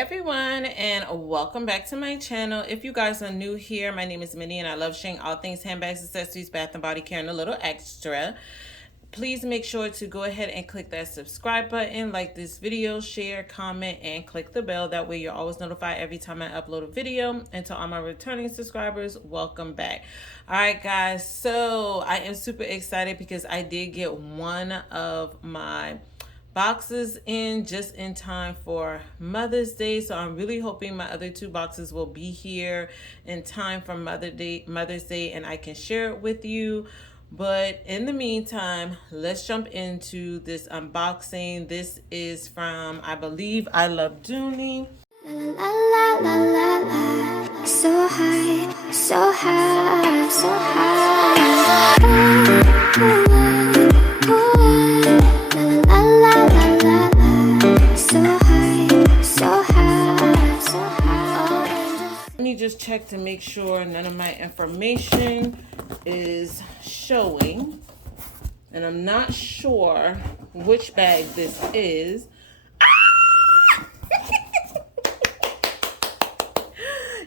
everyone, and welcome back to my channel. If you guys are new here, my name is Minnie and I love sharing all things handbags, accessories, bath and body care, and a little extra. Please make sure to go ahead and click that subscribe button, like this video, share, comment, and click the bell. That way you're always notified every time I upload a video. And to all my returning subscribers, welcome back. All right, guys, so I am super excited because I did get one of my boxes in just in time for Mother's Day. So I'm really hoping my other two boxes will be here in time for Mother's Day and I can share it with you. But in the meantime, let's jump into this unboxing. This is from, I believe, I Love Dooney. La, la, la, la, la. So high, so high, so high. Let me just check to make sure none of my information is showing. And I'm not sure which bag this is.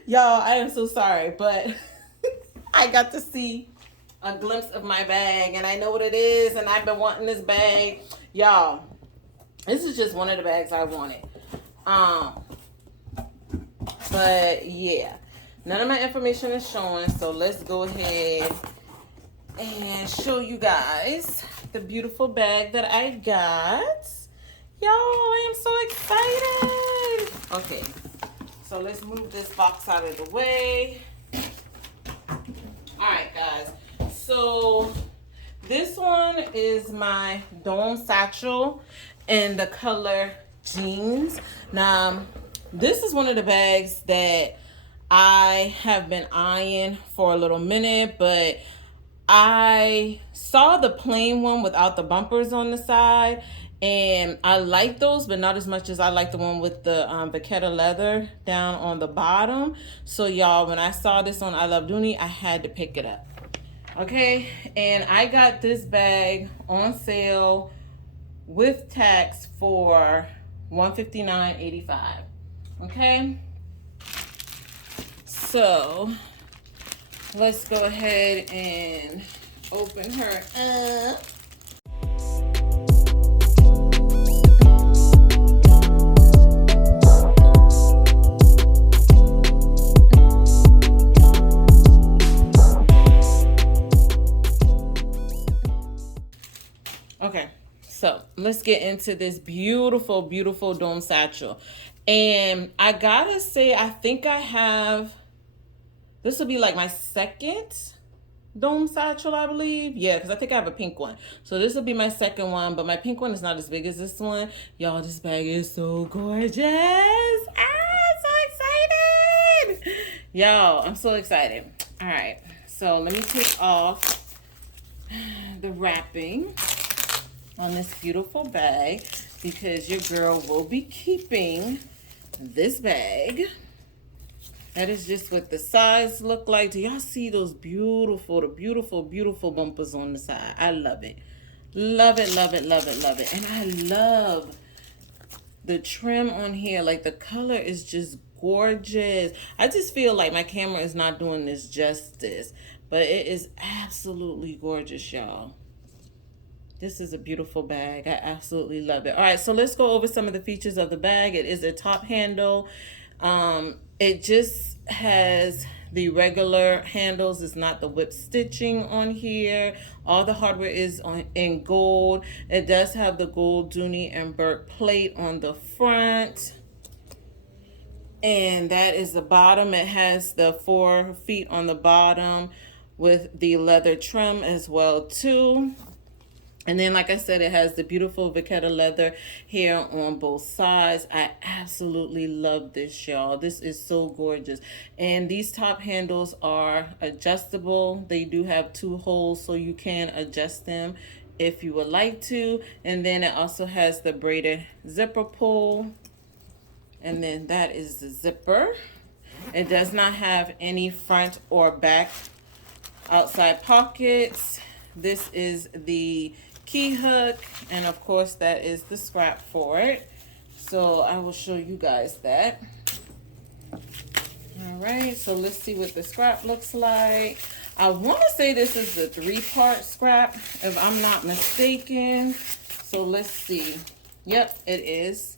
Y'all, I am so sorry, but I got to see a glimpse of my bag and I know what it is and I've been wanting this bag. Y'all, this is just one of the bags I wanted. But yeah, none of my information is showing, so let's go ahead and show you guys the beautiful bag that I got. Y'all, I am so excited. Okay, so let's move this box out of the way. All right, guys, so this one is my dome satchel in the color jeans. Now, this is one of the bags that I have been eyeing for a little minute, but I saw the plain one without the bumpers on the side, and I like those, but not as much as I like the one with the vachetta leather down on the bottom. So y'all, when I saw this on I Love Dooney, I had to pick it up. Okay, and I got this bag on sale with tax for $159.85. Okay, so let's go ahead and open her up. Okay, so let's get into this beautiful, beautiful dome satchel. And I gotta say, I think I have, this will be like my second dome satchel, I believe. Yeah, because I think I have a pink one. So this will be my second one, but my pink one is not as big as this one. Y'all, this bag is so gorgeous. I'm so excited. Y'all, I'm so excited. All right, so let me take off the wrapping on this beautiful bag because your girl will be keeping this bag. That is just what the sides look like. Do y'all see those beautiful bumpers on the side? I love it. Love it, love it, love it, love it. And I love the trim on here. Like, the color is just gorgeous. I just feel like my camera is not doing this justice, but it is absolutely gorgeous, y'all. This is a beautiful bag. I absolutely love it. All right, so let's go over some of the features of the bag. It is a top handle. It just has the regular handles. It's not the whip stitching on here. All the hardware is in gold. It does have the gold Dooney and Burke plate on the front. And that is the bottom. It has the 4 feet on the bottom with the leather trim as well too. And then, like I said, it has the beautiful vachetta leather here on both sides. I absolutely love this, y'all. This is so gorgeous. And these top handles are adjustable. They do have 2 holes, so you can adjust them if you would like to. And then it also has the braided zipper pull. And then that is the zipper. It does not have any front or back outside pockets. This is the key hook, and of course that is the scrap for it. So I will show you guys that. All right, so let's see what the scrap looks like. I want to say this is the 3-part scrap, if I'm not mistaken. So let's see. Yep, it is.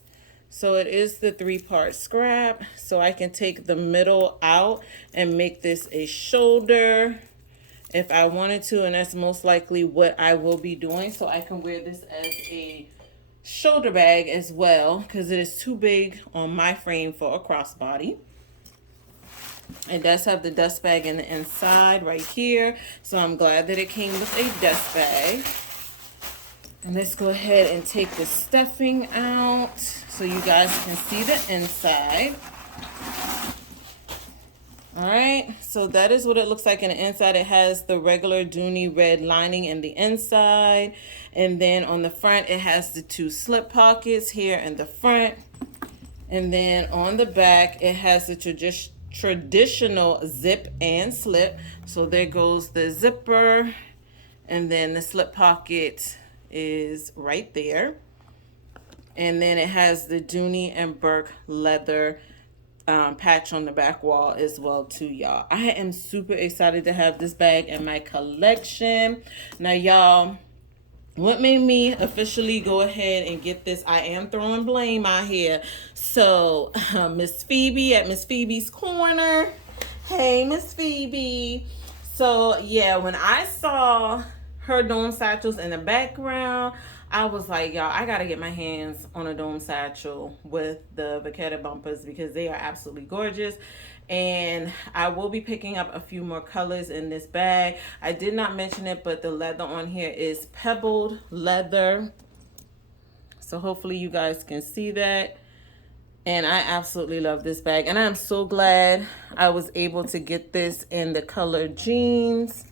So it is the 3-part scrap. So I can take the middle out and make this a shoulder if I wanted to, and that's most likely what I will be doing. So I can wear this as a shoulder bag as well, because it is too big on my frame for a crossbody. It does have the dust bag in the inside right here, so I'm glad that it came with a dust bag. And let's go ahead and take the stuffing out so you guys can see the inside. All right, so that is what it looks like in the inside. It has the regular Dooney red lining in the inside, and then on the front it has the 2 slip pockets here in the front, and then on the back it has the traditional zip and slip. So there goes the zipper, and then the slip pocket is right there, and then it has the Dooney and Burke leather patch on the back wall as well too, y'all. I am super excited to have this bag in my collection. Now, y'all, what made me officially go ahead and get this? I am throwing blame out here. So Miss Phoebe at Miss Phoebe's Corner. Hey, Miss Phoebe. So yeah, when I saw her dome satchels in the background, I was like, y'all, I gotta get my hands on a dome satchel with the vaqueta bumpers because they are absolutely gorgeous. And I will be picking up a few more colors in this bag. I did not mention it, but the leather on here is pebbled leather. So hopefully you guys can see that. And I absolutely love this bag. And I'm so glad I was able to get this in the color jeans.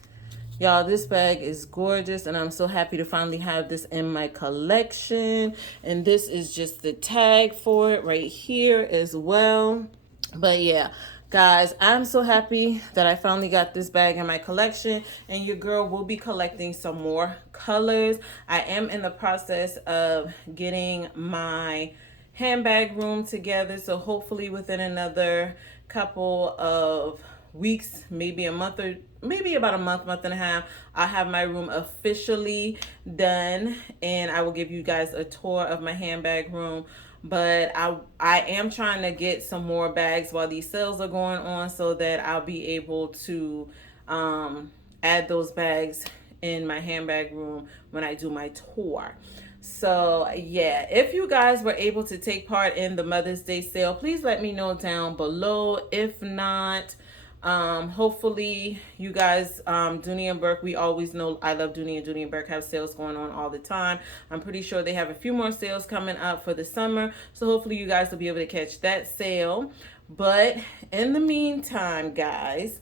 Y'all, this bag is gorgeous, and I'm so happy to finally have this in my collection. And this is just the tag for it right here as well. But yeah, guys, I'm so happy that I finally got this bag in my collection, and your girl will be collecting some more colors. I am in the process of getting my handbag room together, so hopefully within another couple of weeks, maybe a month, or maybe about a month and a half, I'll have my room officially done, and I will give you guys a tour of my handbag room. But I am trying to get some more bags while these sales are going on, so that I'll be able to add those bags in my handbag room when I do my tour. So yeah, if you guys were able to take part in the Mother's Day sale, please let me know down below. If not, hopefully you guys, Dooney and Burke, we always know I Love Dooney, and Dooney and Burke have sales going on all the time. I'm pretty sure they have a few more sales coming up for the summer, so hopefully you guys will be able to catch that sale. But in the meantime, guys,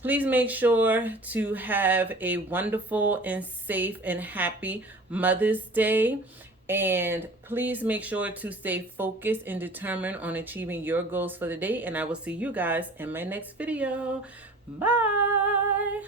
please make sure to have a wonderful and safe and happy Mother's Day. And please make sure to stay focused and determined on achieving your goals for the day. And I will see you guys in my next video. Bye.